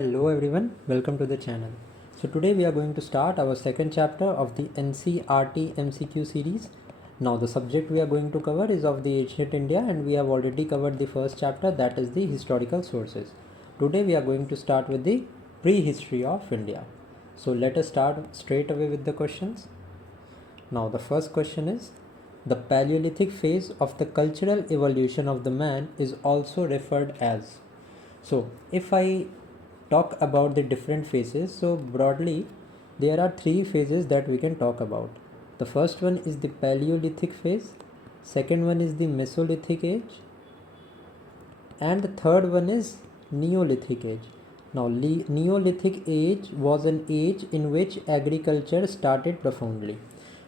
Hello everyone, welcome to the channel. So today we are going to start our second chapter of the NCRT MCQ series. Now the subject we are going to cover is of the ancient India, and we have already covered the first chapter, that is the historical sources. Today we are going to start with the prehistory of India. So let us start straight away with the questions. Now the first question is, the Paleolithic phase of the cultural evolution of the man is also referred as. So if I talk about the different phases, so broadly there are three phases that we can talk about. The first one is the Paleolithic phase, second one is the Mesolithic age, and the third one is Neolithic age. Now Neolithic age was an age in which agriculture started profoundly.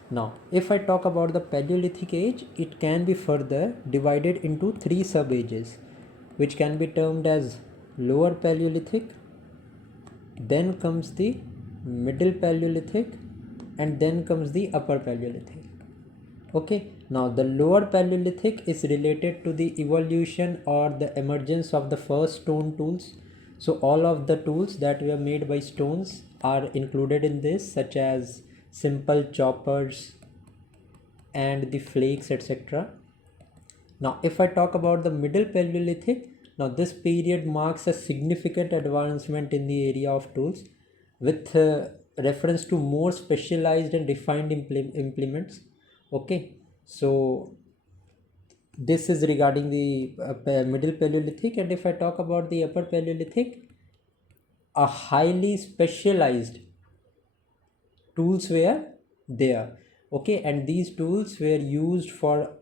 Now if I talk about the Paleolithic age, it can be further divided into three sub ages, which can be termed as Lower Paleolithic, then comes the Middle Paleolithic, and then comes the Upper Paleolithic. Okay, now the Lower Paleolithic is related to the evolution or the emergence of the first stone tools. So all of the tools that were made by stones are included in this, such as simple choppers and the flakes, etc. Now if I talk about the Middle Paleolithic, now this period marks a significant advancement in the area of tools, with reference to more specialized and refined implements. Okay, so this is regarding the Middle Paleolithic. And if I talk about the Upper Paleolithic, a highly specialized tools were there. Okay, and these tools were used for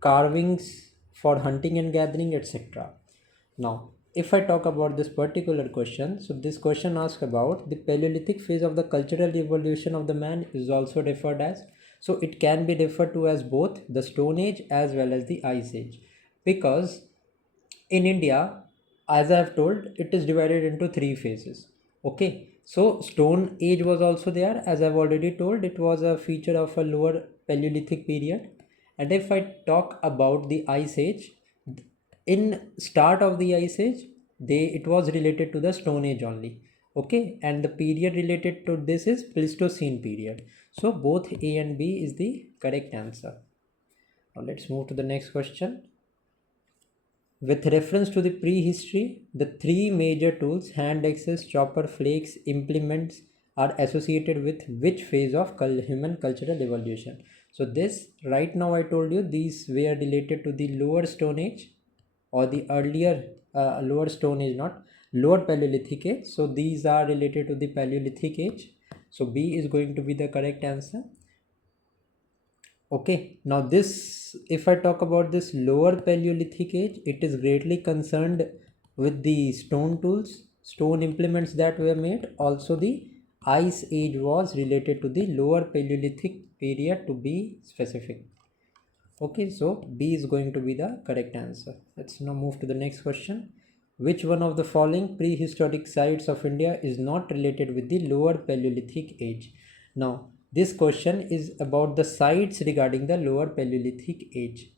carvings, for hunting and gathering, etc. Now if I talk about this particular question, so this question asks about the Paleolithic phase of the cultural evolution of the man is also referred as. So it can be referred to as both the Stone Age as well as the Ice Age, because in India, as I have told, it is divided into three phases. Okay, so Stone Age was also there. As I've already told, it was a feature of a lower Paleolithic period. And if I talk about the Ice Age, in start of the Ice Age, it was related to the Stone Age only. Okay, and the period related to this is Pleistocene period. So both A and B is the correct answer. Now let's move to the next question. With reference to the prehistory, the three major tools, hand axes, chopper, flakes, implements, are associated with which phase of human cultural evolution? So this, right now I told you, these were related to the lower Stone Age, or the earlier lower Stone Age, not lower Paleolithic age. So these are related to the Paleolithic age. So B is going to be the correct answer. Okay, now this, if I talk about this lower Paleolithic age, it is greatly concerned with the stone tools, stone implements that were made. Also the Ice Age was related to the lower Paleolithic period, to be specific. Okay, so B is going to be the correct answer. Let's now move to the next question. Which one of the following prehistoric sites of India is not related with the lower Paleolithic age? Now, this question is about the sites regarding the lower Paleolithic age.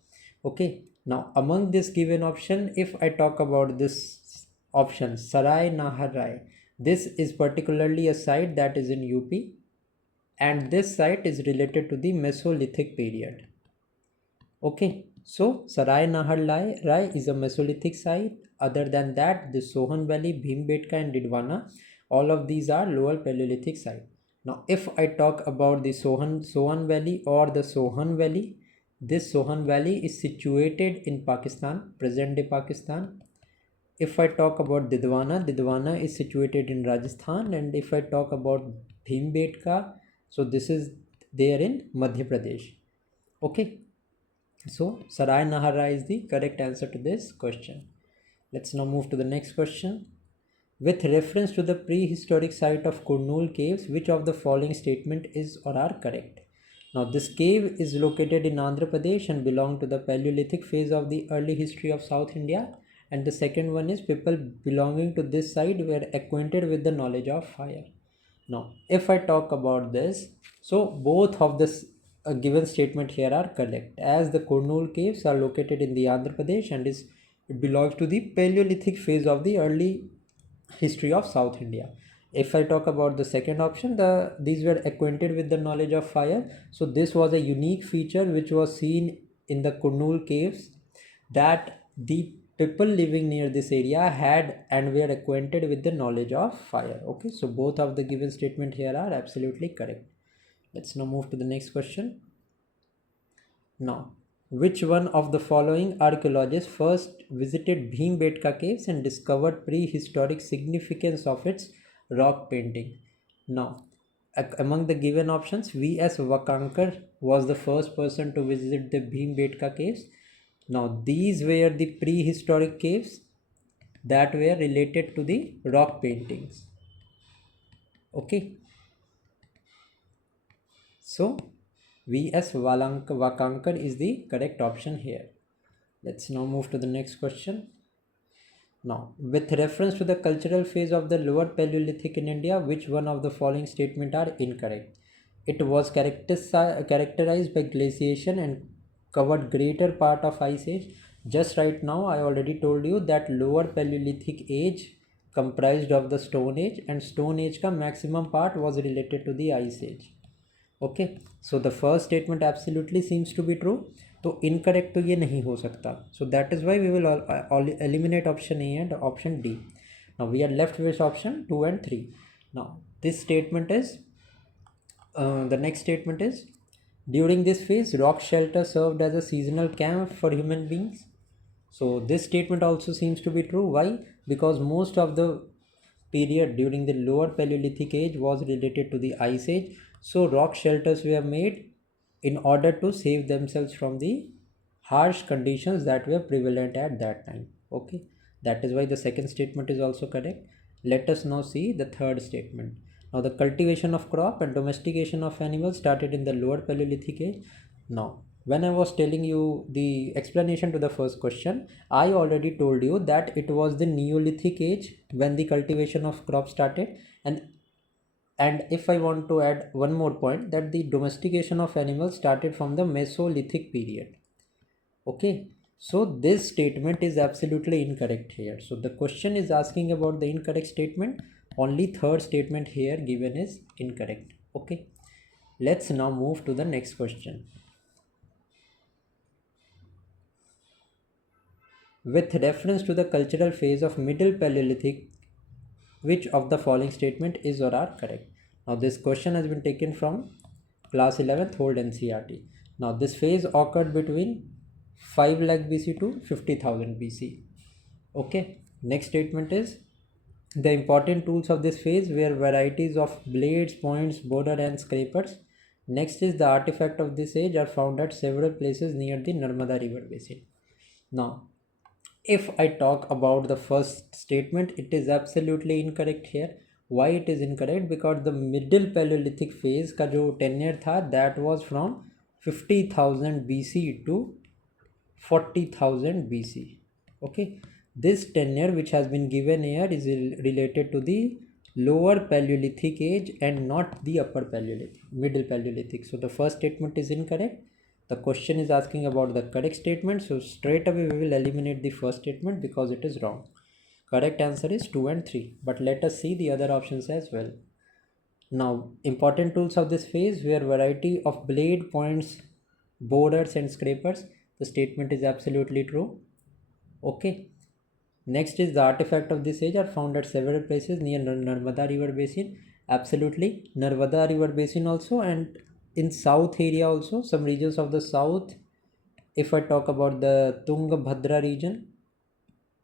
Okay, now among this given option, if I talk about this option, Sarai Nahar Rai, this is particularly a site that is in UP, and this site is related to the Mesolithic period. Okay, so Sarai Nahar Rai is a Mesolithic site. Other than that, the Sohan Valley, Bhimbetka and Didwana, all of these are lower Paleolithic site. Now, if I talk about the Sohan Valley or the Sohan Valley, this Sohan Valley is situated in Pakistan, present day Pakistan. If I talk about Didwana is situated in Rajasthan. And if I talk about Bhimbetka, so this is there in Madhya Pradesh. Okay, so Sarai Nahara is the correct answer to this question. Let's now move to the next question. With reference to the prehistoric site of Kurnool caves, which of the following statement is or are correct? Now this cave is located in Andhra Pradesh and belong to the Paleolithic phase of the early history of South India. And the second one is, people belonging to this site were acquainted with the knowledge of fire. Now if I talk about this, so both of this given statement here are correct, as the Kurnool caves are located in the Andhra Pradesh and it belongs to the Paleolithic phase of the early history of South India. If I talk about the second option, these were acquainted with the knowledge of fire. So this was a unique feature which was seen in the Kurnool caves, that the people living near this area had and were acquainted with the knowledge of fire. Okay, so both of the given statement here are absolutely correct. Let's now move to the next question. Now, which one of the following archaeologists first visited Bhimbetka caves and discovered prehistoric significance of its rock painting? Now, among the given options, V.S. Vakankar was the first person to visit the Bhimbetka caves. Now, these were the prehistoric caves that were related to the rock paintings. Okay. So, V.S. Vakankar is the correct option here. Let's now move to the next question. Now, with reference to the cultural phase of the lower Paleolithic in India, which one of the following statements are incorrect? It was characterized by glaciation and covered greater part of Ice Age. Just right now, I already told you that lower Paleolithic age comprised of the Stone Age, and Stone Age का maximum part was related to the Ice Age. Okay, so the first statement absolutely seems to be true. तो incorrect तो ये नहीं हो सकता. So that is why we will eliminate option A and option D. Now we are left with option 2 and 3. Now this statement is the next statement is, during this phase rock shelter served as a seasonal camp for human beings. So this statement also seems to be true. Why? Because most of the period during the lower Paleolithic age was related to the Ice Age. So rock shelters were made in order to save themselves from the harsh conditions that were prevalent at that time. Okay, that is why the second statement is also correct. Let us now see the third statement. Now the cultivation of crop and domestication of animals started in the lower Paleolithic age. Now when I was telling you the explanation to the first question, I already told you that it was the Neolithic age when the cultivation of crop started, and if I want to add one more point, that the domestication of animals started from the Mesolithic period. Okay, so this statement is absolutely incorrect here. So the question is asking about the incorrect statement. Only third statement here given is incorrect. Okay, let's now move to the next question. With reference to the cultural phase of Middle Paleolithic, which of the following statement is or are correct? Now this question has been taken from class 11th old NCERT. Now this phase occurred between 5 lakh BC to 50,000 BC. Okay, next statement is, the important tools of this phase were varieties of blades, points, border and scrapers. Next is, the artifact of this age are found at several places near the Narmada river basin. Now if I talk about the first statement, it is absolutely incorrect here. Why it is incorrect? Because the middle Paleolithic phase का जो tenure था, that was from 50,000 BC to 40,000 BC. Okay, this tenure which has been given here is related to the lower Paleolithic age and not the upper Paleolithic, middle Paleolithic. So the first statement is incorrect. The question is asking about the correct statement, so straight away we will eliminate the first statement because it is wrong. Correct answer is 2 and 3, but let us see the other options as well. Now important tools of this phase were variety of blade, points, borders and scrapers. The statement is absolutely true. Okay, next is, the artifact of this age are found at several places near Narmada river basin. Absolutely, Narmada river basin also, and in south area also, some regions of the south. If I talk about the Tungabhadra region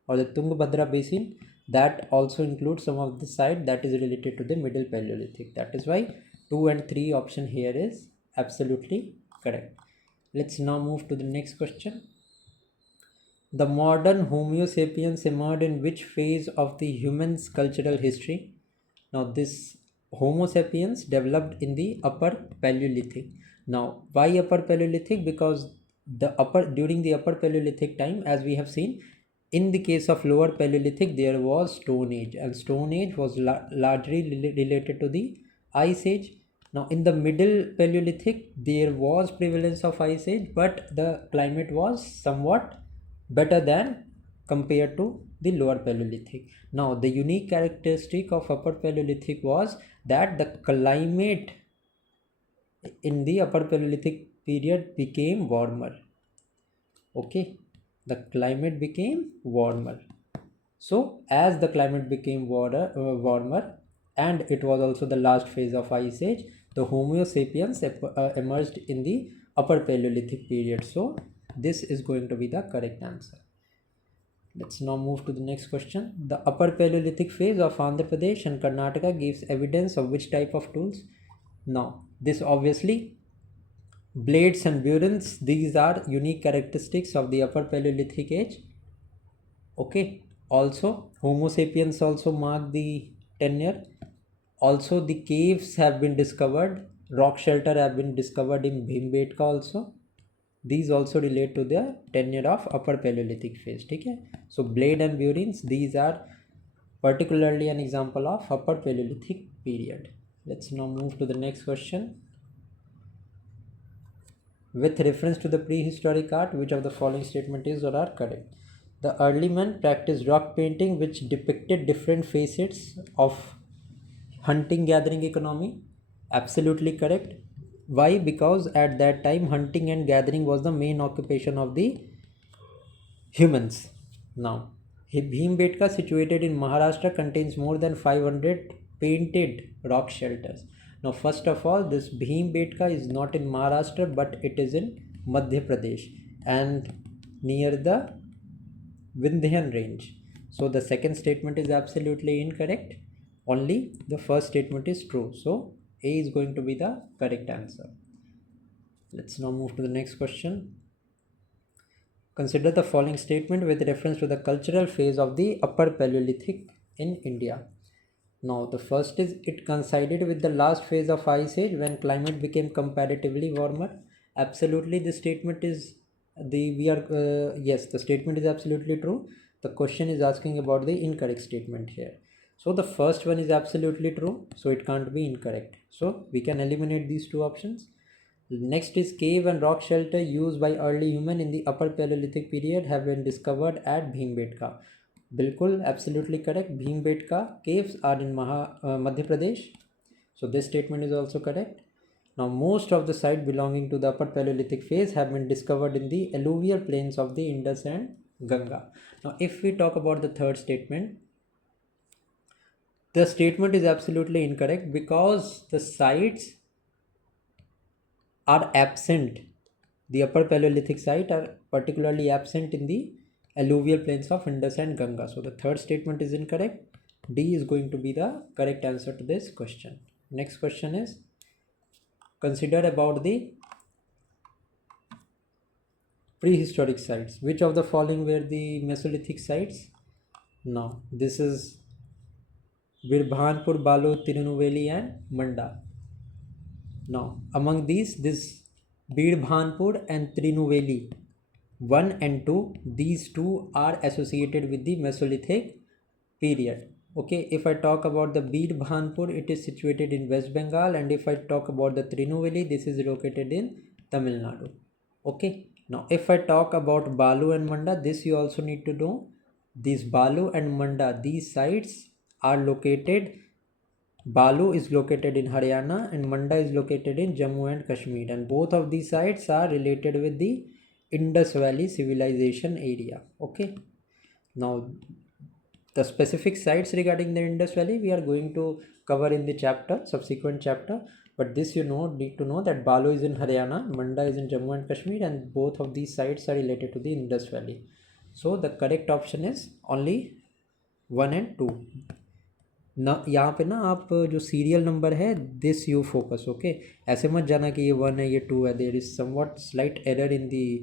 or the Tungabhadra basin, that also includes some of the site that is related to the middle Paleolithic. That is why 2 and 3 option here is absolutely correct. Let's now move to the next question. The modern Homo sapiens emerged in which phase of the human's cultural history? Now this Homo sapiens developed in the upper Paleolithic. Now why upper Paleolithic? Because during the upper Paleolithic time, as we have seen, in the case of lower Paleolithic there was Stone Age, and Stone Age was largely related to the Ice Age. Now in the middle Paleolithic there was prevalence of Ice Age, but the climate was somewhat better than compared to the lower Paleolithic. Now the unique characteristic of upper Paleolithic was that the climate in the upper Paleolithic period became warmer. Okay, the climate became warmer. So as the climate became warmer, and it was also the last phase of ice age, the Homo sapiens emerged in the upper Paleolithic period. So this is going to be the correct answer. Let's now move to the next question. The upper Paleolithic phase of Andhra Pradesh and Karnataka gives evidence of which type of tools? Now, this obviously blades and burins, these are unique characteristics of the upper Paleolithic age. Okay, also Homo sapiens also mark the tenure. Also the caves have been discovered, rock shelter have been discovered in Bhimbetka also. These also relate to the tenure of upper Paleolithic phase. Okay? So blade and burins, these are particularly an example of upper Paleolithic period. Let's now move to the next question. With reference to the prehistoric art, which of the following statement is or are correct? The early men practiced rock painting which depicted different facets of hunting gathering economy. Absolutely correct. Why? Because at that time hunting and gathering was the main occupation of the humans. Now, Bhimbetka, situated in Maharashtra, contains more than 500 painted rock shelters. Now, first of all, this Bhimbetka is not in Maharashtra, but it is in Madhya Pradesh and near the Vindhyan range. So, the second statement is absolutely incorrect. Only the first statement is true. So, A is going to be the correct answer. Let's now move to the next question. Consider the following statement with reference to the cultural phase of the upper Paleolithic in India. Now, the first is it coincided with the last phase of ice age when climate became comparatively warmer. Absolutely, the statement is yes, the statement is absolutely true. The question is asking about the incorrect statement here. So the first one is absolutely true, so it can't be incorrect. So we can eliminate these two options. Next is cave and rock shelter used by early human in the upper Paleolithic period have been discovered at Bhimbetka. Bilkul, absolutely correct. Bhimbetka caves are in Madhya Pradesh. So this statement is also correct. Now most of the sites belonging to the upper Paleolithic phase have been discovered in the alluvial plains of the Indus and Ganga. Now if we talk about the third statement, the statement is absolutely incorrect because the sites are absent. The upper Paleolithic site are particularly absent in the alluvial plains of Indus and Ganga. So the third statement is incorrect. D is going to be the correct answer to this question. Next question is, consider about the prehistoric sites. Which of the following were the Mesolithic sites? Now, this is Birbhanpur, Balu, Tirunelveli and Manda. Now, among these, this Birbhanpur and Tirunelveli 1 and 2, these two are associated with the Mesolithic period. Okay, if I talk about the Birbhanpur, it is situated in West Bengal, and if I talk about the Tirunelveli, this is located in Tamil Nadu. Okay, now if I talk about Balu and Manda, this you also need to know. These Balu and Manda, these sites are located. Balu is located in Haryana and Manda is located in Jammu and Kashmir, and both of these sites are related with the Indus Valley civilization area. Okay, now the specific sites regarding the Indus Valley we are going to cover in the subsequent chapter, but this need to know that Balu is in Haryana, Manda is in Jammu and Kashmir, and both of these sites are related to the Indus Valley. So the correct option is only 1 and 2. ना यहाँ पे ना आप जो serial number है this you focus. Okay, ऐसे मत जाना कि ये 1 है ये 2 है. There is something slight error in the.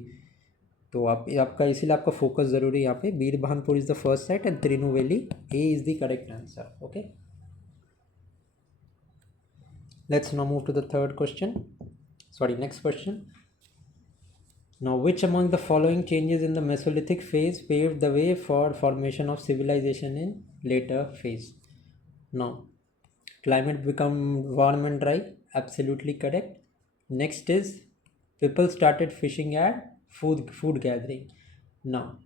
तो आपका इसीलिए आपका फोकस ज़रूरी है यहाँ पे. Birbhanpur is the first site and Tirunelveli A is the correct answer. Okay, let's now move to the third question. Next question. Now, which among the following changes in the Mesolithic phase paved the way for formation of civilization in later phase? Now, climate become warm and dry. Absolutely correct. Next is people started fishing at food gathering. Now,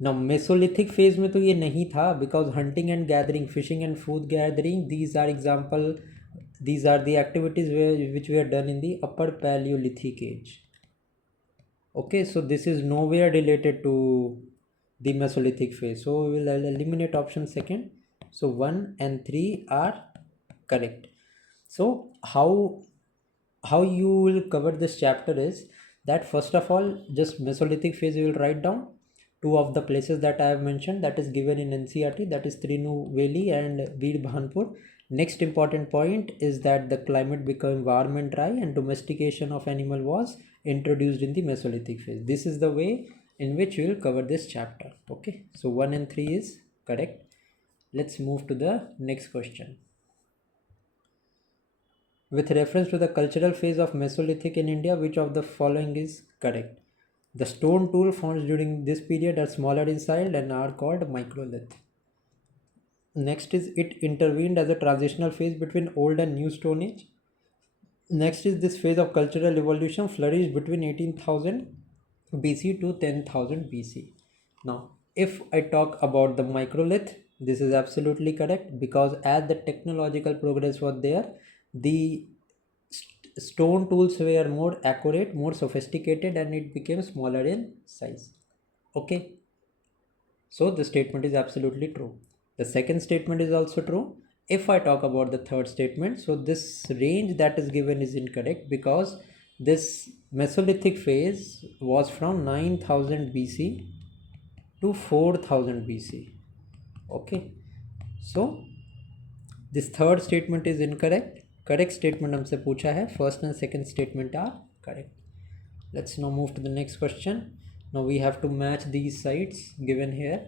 Now Mesolithic phase में तो ये नहीं था, because hunting and gathering, fishing and food gathering, these are example, these are the activities which were done in the upper Paleolithic age. Okay, so this is nowhere related to the Mesolithic phase, so we will eliminate option second. So 1 and 3 are correct. So how you will cover this chapter is that, first of all, just Mesolithic phase you will write down two of the places that I have mentioned, that is given in NCERT, that is Trinu and Veer Bhanpur. Next important point is that the climate became warm and dry and domestication of animal was introduced in the Mesolithic phase. This is the way in which we will cover this chapter. Okay, so 1 and 3 is correct. Let's move to the next question. With reference to the cultural phase of Mesolithic in India, which of the following is correct? The stone tool found during this period are smaller in size and are called microlith. Next is, it intervened as a transitional phase between old and new Stone Age. Next is, this phase of cultural evolution flourished between 18,000 BC to 10,000 BC. Now, if I talk about the microlith, this is absolutely correct, because as the technological progress was there, the stone tools were more accurate, more sophisticated, and it became smaller in size. Okay, so the statement is absolutely true. The second statement is also true. If I talk about the third statement, so this range that is given is incorrect, because this Mesolithic phase was from 9000 BC to 4000 BC. Okay, so this third statement is incorrect. Correct statement हमसे पूछा है, first and second statement are correct. Let's now move to the next question. Now we have to match these sites given here.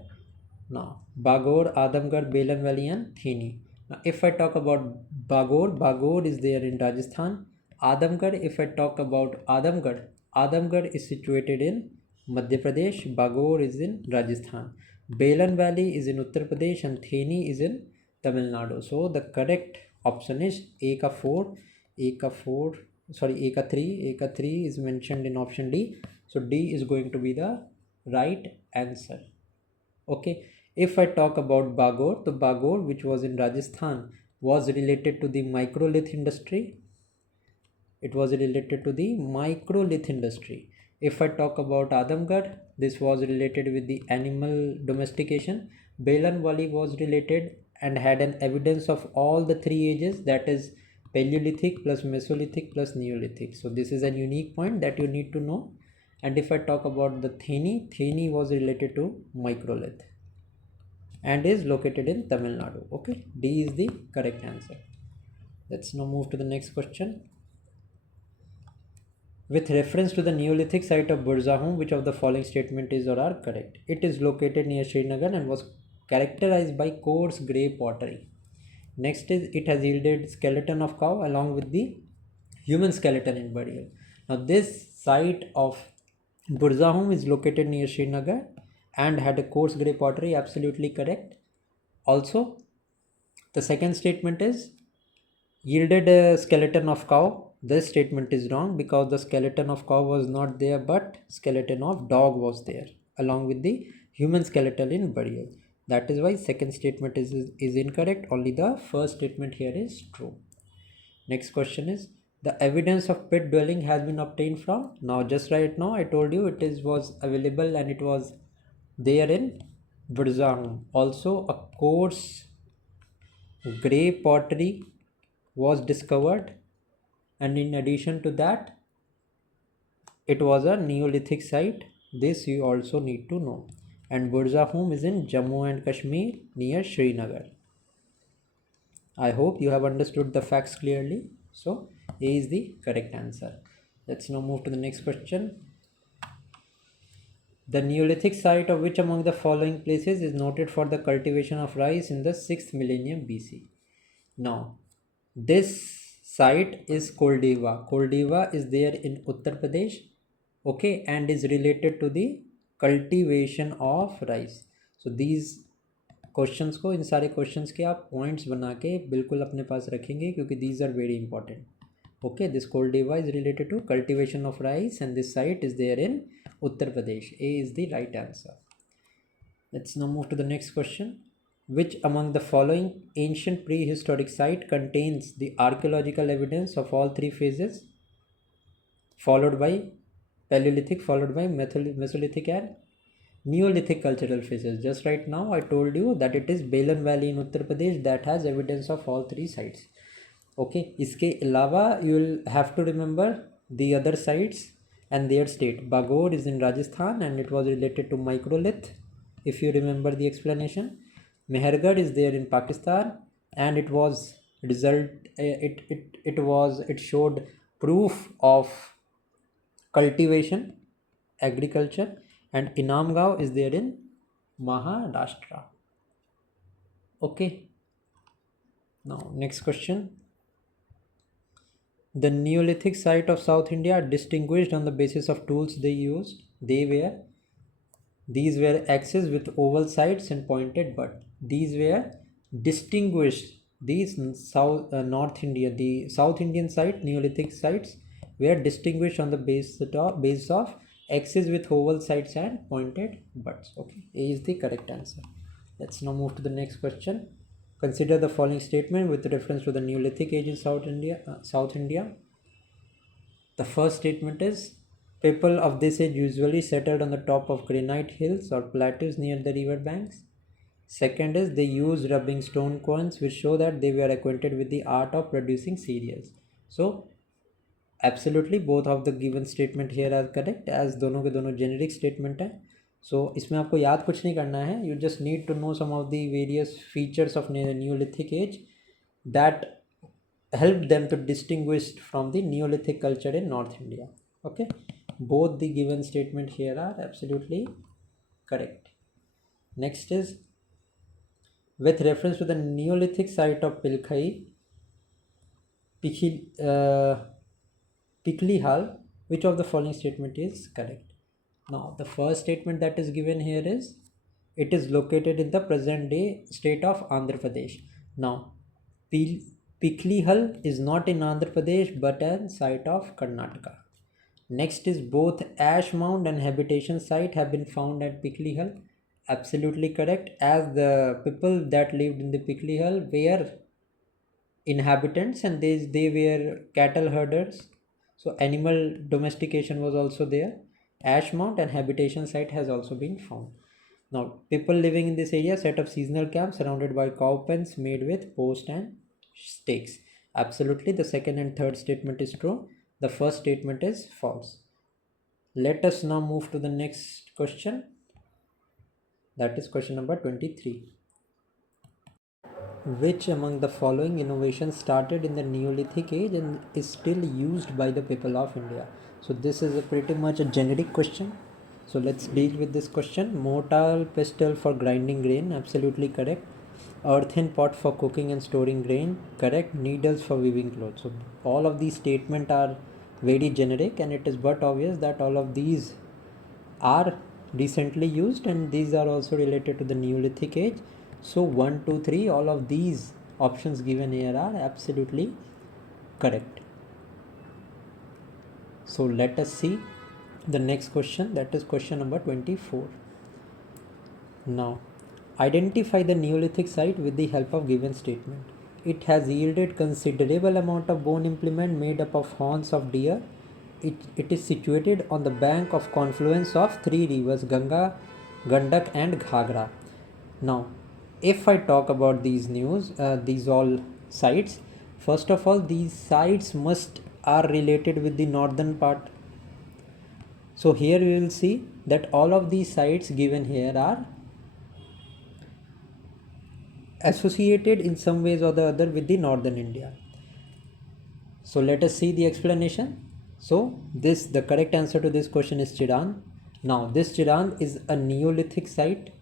Now Bagor, Adamgarh, Belan Valley and Theni. Now if I talk about Bagor is there in Rajasthan. Adamgarh, if I talk about Adamgarh is situated in Madhya Pradesh. Bagor is in Rajasthan. Belan Valley is in Uttar Pradesh and Theni is in Tamil Nadu. So the correct option is A ka 4, A ka 4, sorry, A ka 3. A ka 3 is mentioned in option D. So D is going to be the right answer. Okay, if I talk about Bagor, the Bagor, which was in Rajasthan, was related to the microlith industry. It was related to the microlith industry. If I talk about Adamgarh, this was related with the animal domestication. Belan Valley was related and had an evidence of all the three ages, that is Paleolithic plus Mesolithic plus Neolithic. So this is a unique point that you need to know. And if I talk about the Theni was related to microlith and is located in Tamil Nadu. Okay, D is the correct answer. Let's now move to the next question. With reference to the Neolithic site of Burzahum, which of the following statement is or are correct? It is located near Srinagar and was characterized by coarse grey pottery. Next is, it has yielded skeleton of cow along with the human skeleton in burial. Now this site of Burzahum is located near Srinagar and had a coarse grey pottery, absolutely correct. Also, the second statement is yielded a skeleton of cow. This statement is wrong, because the skeleton of cow was not there, but skeleton of dog was there along with the human skeleton in burial. That is why second statement is incorrect. Only the first statement here is true. Next question is, the evidence of pit dwelling has been obtained from. Now just right now I told you it was available and it was there in Burzahum. Also a coarse grey pottery was discovered, and in addition to that it was a Neolithic site. This you also need to know. And Burzahum is in Jammu and Kashmir near Srinagar. I hope you have understood the facts clearly. So A is the correct answer. Let's now move to the next question. The Neolithic site of which among the following places is noted for the cultivation of rice in the 6th millennium BC? Now, this site is Koldeva. Koldeva is there in Uttar Pradesh, okay, and is related to the cultivation of rice. So these questions को, इन सारे questions के आप points बना के बिल्कुल अपने पास रखेंगे, क्योंकि these are very important. Okay, this Koldeva is related to cultivation of rice and this site is there in Uttar Pradesh. A is the right answer. Let's now move to the next question. Which among the following ancient prehistoric site contains the archaeological evidence of all three phases, followed by Paleolithic, followed by Mesolithic and Neolithic cultural phases? Just right now I told you that it is Belan Valley in Uttar Pradesh that has evidence of all three sites. Okay, इसके अलावा you will have to remember the other sites and their state. Bagor is in Rajasthan and it was related to microlith, if you remember the explanation. Mehergarh is there in Pakistan and it was it showed proof of cultivation, agriculture, and Inamgaon is there in Maharashtra. Okay, now next question. The Neolithic site of South India are distinguished on the basis of tools they used. These were axes with oval sides and pointed butt. These were distinguished. These North India, the South Indian site, Neolithic sites were distinguished on the basis of axes with oval sides and pointed butts. Okay, A is the correct answer. Let's now move to the next question. Consider the following statement with reference to the Neolithic age in South India. The first statement is, people of this age usually settled on the top of granite hills or plateaus near the river banks. Second is, they used rubbing stone coins, which show that they were acquainted with the art of producing cereals. So absolutely both of the given statement here are correct, as दोनों के दोनों generic statement है. So इसमें आपको याद कुछ नहीं करना है. You just need to know some of the various features of Neolithic age that help them to distinguish from the Neolithic culture in North India. Okay, both the given statement here are absolutely correct. Next is, with reference to the Neolithic site of Piklihal, which of the following statement is correct? Now the first statement that is given here is, it is located in the present day state of Andhra Pradesh. Now Piklihal is not in Andhra Pradesh but a site of Karnataka. Next is, both ash mound and habitation site have been found at Piklihal. Absolutely correct, as the people that lived in the Piklihal were inhabitants and they were cattle herders. So animal domestication was also there. Ash mount and habitation site has also been found. Now people living in this area set up seasonal camps surrounded by cow pens made with post and stakes. Absolutely, the second and third statement is true. The first statement is false. Let us now move to the next question. That is question number 23. Which among the following innovations started in the Neolithic age and is still used by the people of India? So this is a pretty much a generic question. So let's deal with this question. Mortar pestle for grinding grain, absolutely correct. Earthen pot for cooking and storing grain, correct. Needles for weaving clothes. So all of these statements are very generic, and it is but obvious that all of these are recently used and these are also related to the Neolithic age. So 1, 2, 3, all of these options given here are absolutely correct. So let us see the next question, that is question number 24. Now identify the Neolithic site with the help of given statement. It has yielded considerable amount of bone implement made up of horns of deer. It is situated on the bank of confluence of three rivers, Ganga, Gandak and Ghagra. Now if I talk about these all sites, first of all these sites are related with the northern part. So here we will see that all of these sites given here are associated in some ways or the other with the northern India. So let us see the explanation. So the correct answer to this question is Chiran. Now this Chiran is a Neolithic site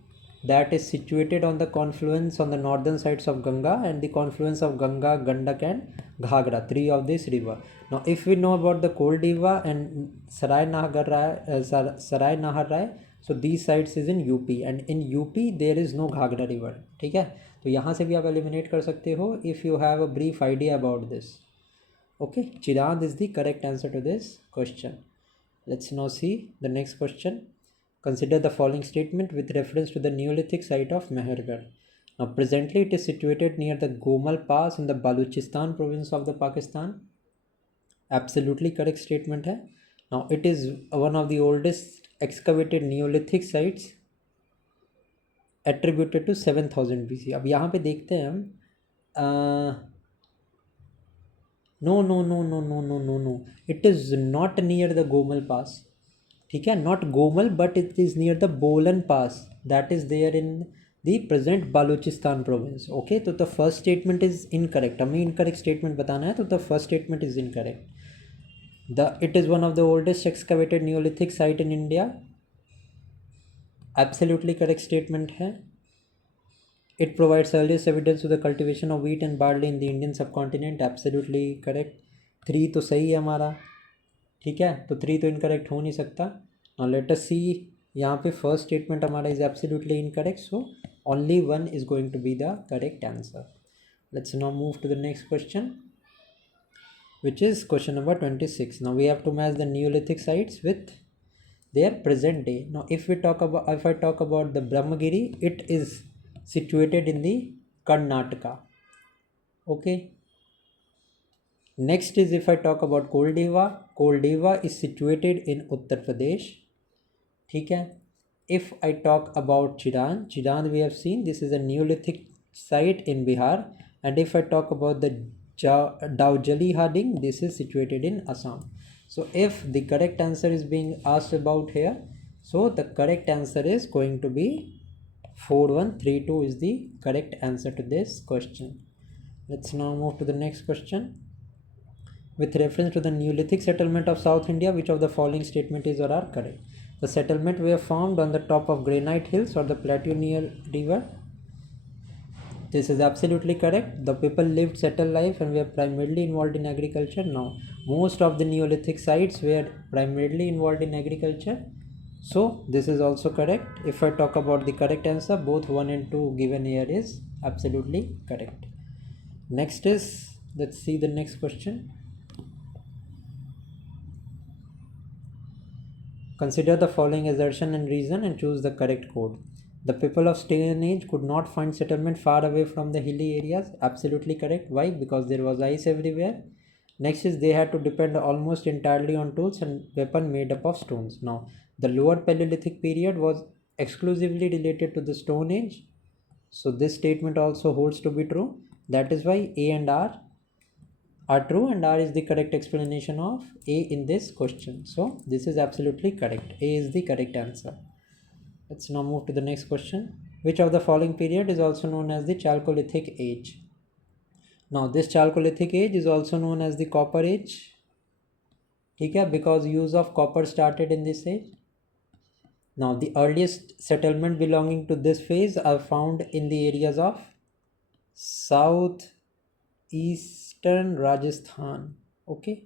that is situated on the confluence on the northern sides of Ganga and the confluence of Ganga, Gandak and Ghagra, three of these river. Now if we know about the Koldiva and Sarai Nahar Rai, so these sites is in UP and in UP there is no Ghagra river. ठीक है, तो यहाँ से भी आप eliminate कर सकते हो if you have a brief idea about this. Okay, Chirand is the correct answer to this question. Let's now see the next question. Consider the following statement with reference to the Neolithic site of Mehergarh. Now, presently it is situated near the Gomal Pass in the Balochistan province of the Pakistan. Absolutely correct statement है. Now, it is one of the oldest excavated Neolithic sites attributed to 7000 BC. अब यहाँ पे देखते हैं हम no. It is not near the Gomal Pass. ठीक है, not Gomal, but it is near the Bolan Pass that is there in the present Balochistan province. Okay, तो the first statement is incorrect. हमें incorrect statement बताना है, तो the first statement is incorrect. It is one of the oldest excavated Neolithic site in India. Absolutely correct statement है. It provides earliest evidence to the cultivation of wheat and barley in the Indian subcontinent. Absolutely correct. 3 तो सही है हमारा. ठीक है, तो 3 तो incorrect हो नहीं सकता. Now let us see. यहाँ पे फर्स्ट स्टेटमेंट हमारा is absolutely incorrect, so only 1 is going to be the correct answer. Let's now move to the next question, which is question number 26. Now we have to match the Neolithic sites with their present day. Now if I talk about the Brahmagiri, it is situated in the Karnataka. Okay. Next is if I talk about Koldeva is situated in Uttar Pradesh. ठीक है. If I talk about Chiran we have seen this is a Neolithic site in Bihar. And if I talk about the Daujali Harding, this is situated in Assam. So if the correct answer is being asked about here, so the correct answer is going to be 4132 is the correct answer to this question. Let's now move to the next question. With reference to the Neolithic settlement of South India, which of the following statement is or are correct? The settlement were formed on the top of granite hills or the plateau near river. This is absolutely correct. The people lived settled life and were primarily involved in agriculture. Now, most of the Neolithic sites were primarily involved in agriculture. So, this is also correct. If I talk about the correct answer, both 1 and 2 given here is absolutely correct. Next is, let's see the next question. Consider the following assertion and reason and choose the correct code. The people of Stone Age could not find settlement far away from the hilly areas. Absolutely correct. Why? Because there was ice everywhere. Next is they had to depend almost entirely on tools and weapons made up of stones. Now, the lower Paleolithic period was exclusively related to the Stone Age. So this statement also holds to be true. That is why A and R are true, and R is the correct explanation of A in this question. So this is absolutely correct. A is the correct answer. Let's now move to the next question. Which of the following period is also known as the Chalcolithic age? Now this Chalcolithic age is also known as the Copper age. Okay, because use of copper started in this age. Now the earliest settlement belonging to this phase are found in the areas of southeastern Rajasthan. Okay,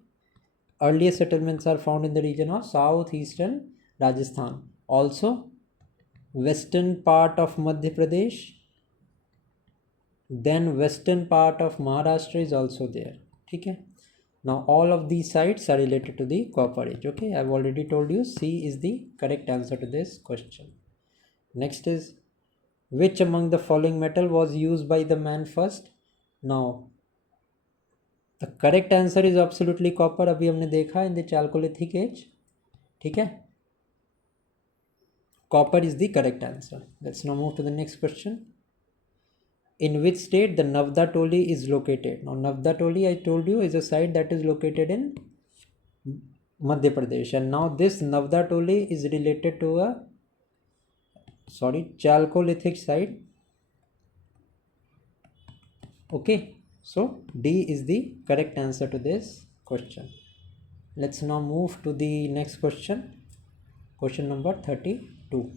earliest settlements are found in the region of southeastern Rajasthan. Also western part of Madhya Pradesh, then western part of Maharashtra is also there. Okay, now all of these sites are related to the Copper age. Okay, I've already told you C is the correct answer to this question. Next is, which among the following metal was used by the man first? Now the correct answer is absolutely copper. अभी हमने देखा in the Chalcolithic age. ठीक है, copper is the correct answer. Let's now move to the next question. In which state the Navda Toli is located? Now Navda Toli, I told you, is a site that is located in Madhya Pradesh, and now this Navda Toli is related to a Chalcolithic site. Okay, so D is the correct answer to this question. Let's now move to the next question. Question number 32.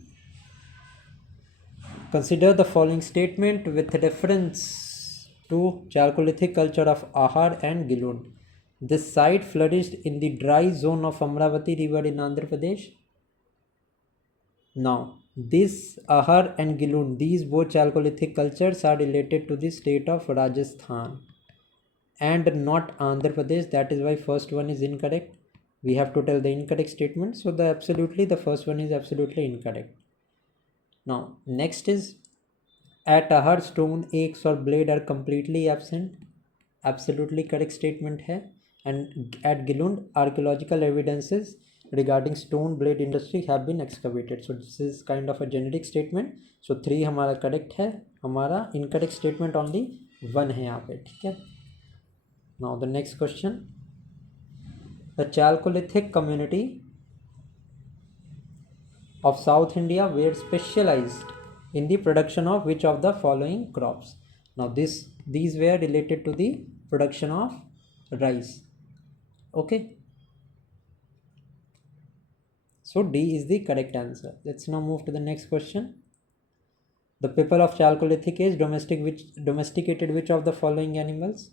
Consider the following statement with reference to Chalcolithic culture of Ahar and Gilund. This site flourished in the dry zone of Amravati river in Andhra Pradesh. Now, this Ahar and Gilund, these both Chalcolithic cultures are related to the state of Rajasthan and not Andhra Pradesh. That is why first one is incorrect. We have to tell the incorrect statement. So the first one is absolutely incorrect. Now next is, at Ahar stone, axe or blade are completely absent. Absolutely correct statement है. And at Gilund, archaeological evidences regarding stone blade industry have been excavated. So this is kind of a generic statement. So 3 हमारा correct है. हमारा incorrect statement only 1 है यहाँ पे. ठीक है. Now the next question. The Chalcolithic community of South India were specialized in the production of which of the following crops? Now these were related to the production of rice. Okay. So D is the correct answer. Let's now move to the next question. The people of Chalcolithic age domesticated which of the following animals?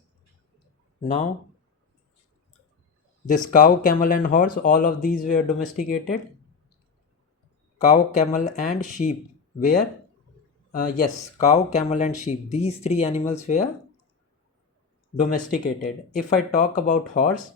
Now this cow, camel and horse, all of these were domesticated. Cow, camel and sheep were yes, cow, camel and sheep, these 3 animals were domesticated. If I talk about horse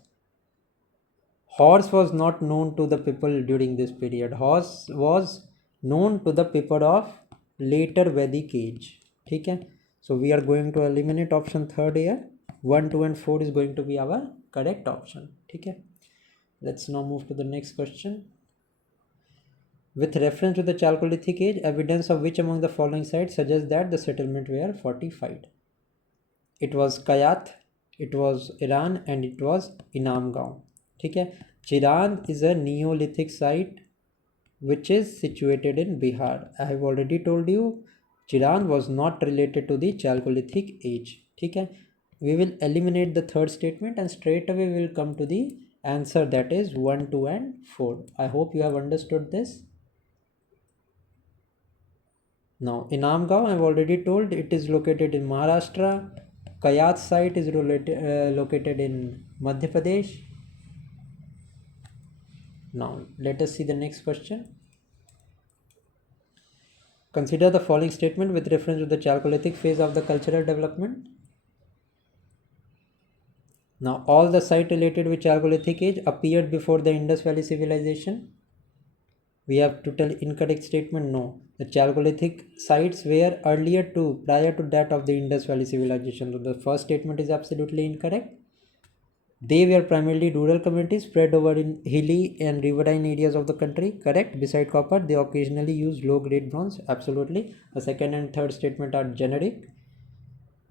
was not known to the people during this period. Horse was known to the people of later Vedic age. Okay? So we are going to eliminate option 3rd here. 1, 2 and 4 is going to be our correct option. Okay? Let's now move to the next question. With reference to the Chalcolithic age, evidence of which among the following sites suggests that the settlement were fortified? It was Kayat, it was Iran and it was Inamgaon. Okay? Chiran is a Neolithic site which is situated in Bihar. I have already told you Chiran was not related to the Chalcolithic age. Okay? We will eliminate the 3rd statement and straight away we will come to the answer, that is 1, 2 and 4. I hope you have understood this. Now Inamgaon, I have already told, it is located in Maharashtra. Kayat site is located in Madhya Pradesh. Now let us see the next question. Consider the following statement with reference to the Chalcolithic phase of the cultural development. Now all the sites related with Chalcolithic age appeared before the Indus Valley civilization. We have to tell incorrect statement. No, the Chalcolithic sites were prior to that of the Indus Valley civilization. So the first statement is absolutely incorrect. They were primarily rural communities spread over in hilly and riverine areas of the country. Correct. Beside copper, they occasionally used low-grade bronze. Absolutely. The second and third statement are generic.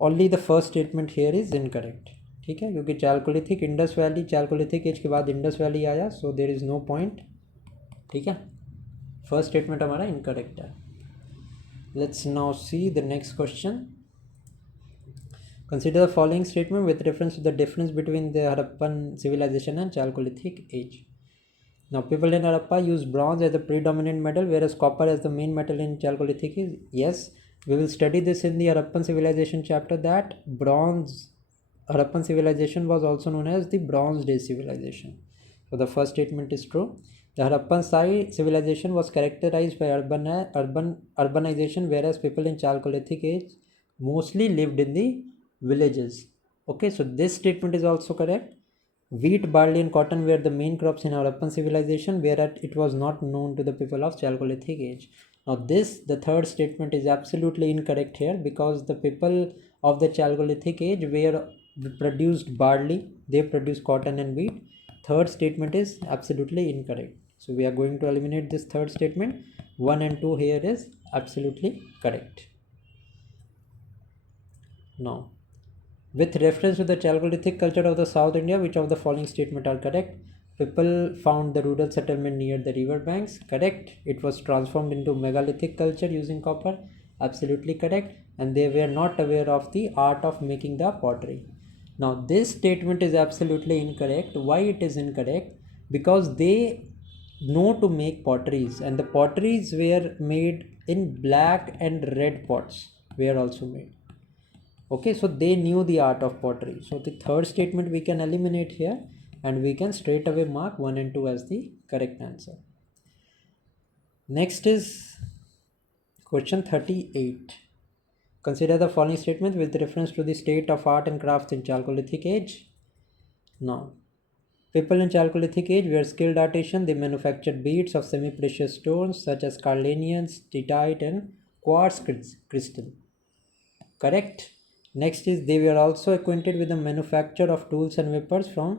Only the first statement here is incorrect. ठीक है, क्योंकि Chalcolithic Indus Valley, Chalcolithic age के बाद Indus Valley आया, so there is no point. ठीक है, first statement हमारा incorrect है. Let's now see the next question. Consider the following statement with reference to the difference between the Harappan civilization and Chalcolithic age. Now, people in Harappa use bronze as the predominant metal, whereas copper as the main metal in Chalcolithic is. Yes, we will study this in the Harappan civilization chapter, that Harappan civilization was also known as the Bronze Age civilization. So the first statement is true. The Harappan civilization was characterized by urbanization, whereas people in Chalcolithic age mostly lived in the villages. Okay, so this statement is also correct. Wheat, barley and cotton were the main crops in Harappan civilization, whereas it was not known to the people of Chalcolithic age. Now the third statement is absolutely incorrect here, because the people of the Chalcolithic age produced barley, they produced cotton and wheat. Third statement is absolutely incorrect. So we are going to eliminate this third statement. 1 and 2 here is absolutely correct. Now, with reference to the Chalcolithic culture of the South India, which of the following statement are correct? People found the rural settlement near the river banks. Correct. It was transformed into megalithic culture using copper. Absolutely correct. And they were not aware of the art of making the pottery. Now this statement is absolutely incorrect. Why it is incorrect? Because they know to make potteries, and the potteries were made in black and red pots were also made. Okay, so they knew the art of pottery. So the third statement we can eliminate here, and we can straight away mark 1 and 2 as the correct answer. Next is question 38. Consider the following statement with reference to the state of art and crafts in Chalcolithic age. Now, People in Chalcolithic age were skilled artisans. They manufactured beads of semi-precious stones such as carnelian, steatite, and quartz crystal. Correct. Next is they were also acquainted with the manufacture of tools and weapons from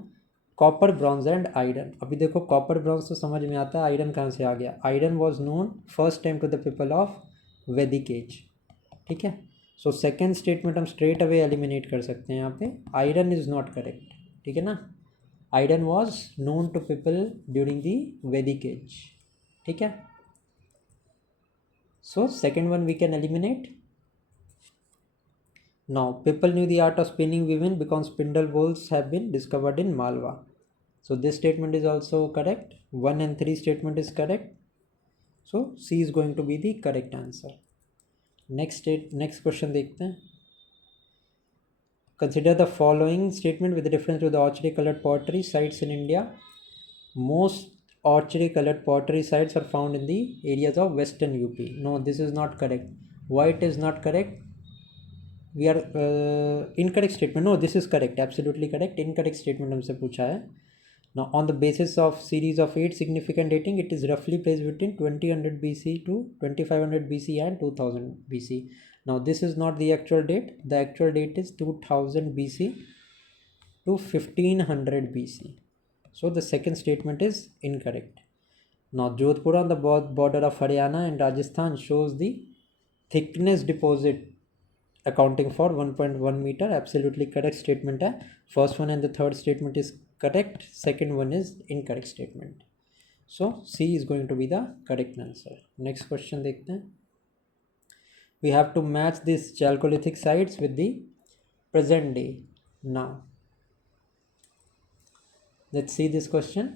copper bronze and iron. अभी देखो copper bronze तो समझ में आता है, iron कहाँ से आ गया. Iron was known first time to the people of Vedic age. ठीक है. सो सेकेंड स्टेटमेंट हम स्ट्रेट अवे एलिमिनेट कर सकते हैं यहाँ पे. Iron is not correct. ठीक है ना. Iron was known to people during the Vedic age. ठीक है. So second one we can eliminate. Now, people knew the art of spinning woven because spindle wheels have been discovered in Malwa. So this statement is also correct. 1 and 3 statement is correct. So C is going to be the correct answer. Next question देखते हैं. Consider the following statement with reference to the orchid colored pottery sites in India. Most orchid colored pottery sites are found in the areas of western UP. No, this is not correct. Why it is not correct? We are incorrect statement. No, this is correct. Absolutely correct. Incorrect statement हमसे पूछा है. Now, on the basis of series of 8 significant dating, it is roughly placed between 2000 BC to 2500 BC and 2000 BC. Now, this is not the actual date. The actual date is 2000 BC to 1500 BC. So, the second statement is incorrect. Now, Jodhpur on the border of Haryana and Rajasthan shows the thickness deposit accounting for 1.1 meter. Absolutely correct statement है. First one and the third statement is correct. Second one is incorrect statement. So C is going to be the correct answer. Next question देखते हैं. We have to match these Chalcolithic sites with the present day. Now let's see this question.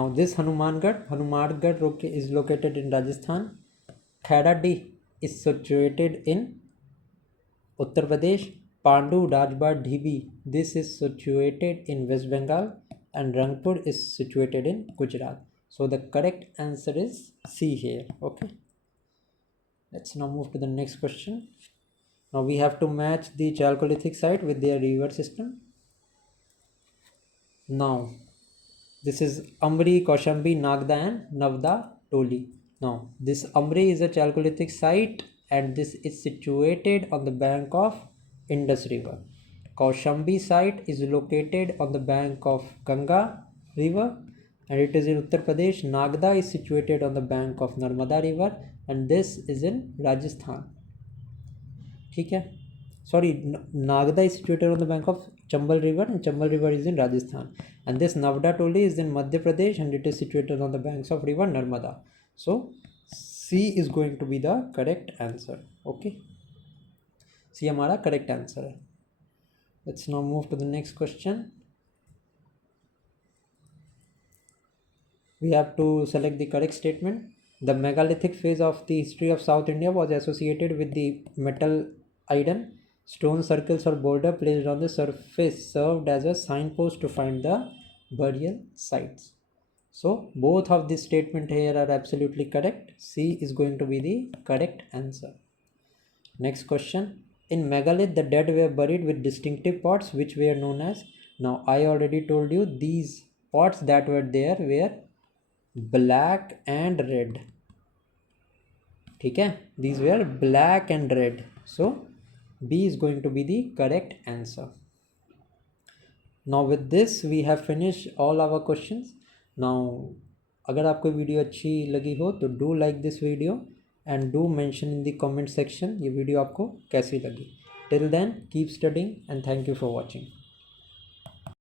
Now this Hanumangarh is located in Rajasthan. Khairadi is situated in Uttar Pradesh. Pandu Rajbagh Dhibi, this is situated in West Bengal, and Rangpur is situated in Gujarat. So the correct answer is C here. Okay. Let's now move to the next question. Now we have to match the Chalcolithic site with their river system. Now this is Amri, Kaushambi, Nagda and Navda Toli. Now this Amri is a Chalcolithic site and this is situated on the bank of Indus river. Kaushambi site is located on the bank of Ganga river and it is in Uttar Pradesh. Nagda is situated on the bank of Narmada river and this is in Rajasthan. ठीक है. Sorry, Nagda is situated on the bank of Chambal river and Chambal river is in Rajasthan. And this Navda Toli is in Madhya Pradesh and it is situated on the banks of river Narmada. So C is going to be the correct answer. Okay. C हमारा correct answer है. Let's now move to the next question. We have to select the correct statement. The megalithic phase of the history of South India was associated with the metal iron. Stone circles or boulder placed on the surface served as a signpost to find the burial sites. So both of these statements here are absolutely correct. C is going to be the correct answer. Next question. In megalith, the dead were buried with distinctive pots which were known as. Now I already told you these pots that were there were black and red. ठीक है. These were black and red. So B is going to be the correct answer. Now with this we have finished all our questions. Now अगर आपको video अच्छी लगी हो तो do like this video and do mention in the comment section ये video आपको कैसी लगी. Till then keep studying and thank you for watching.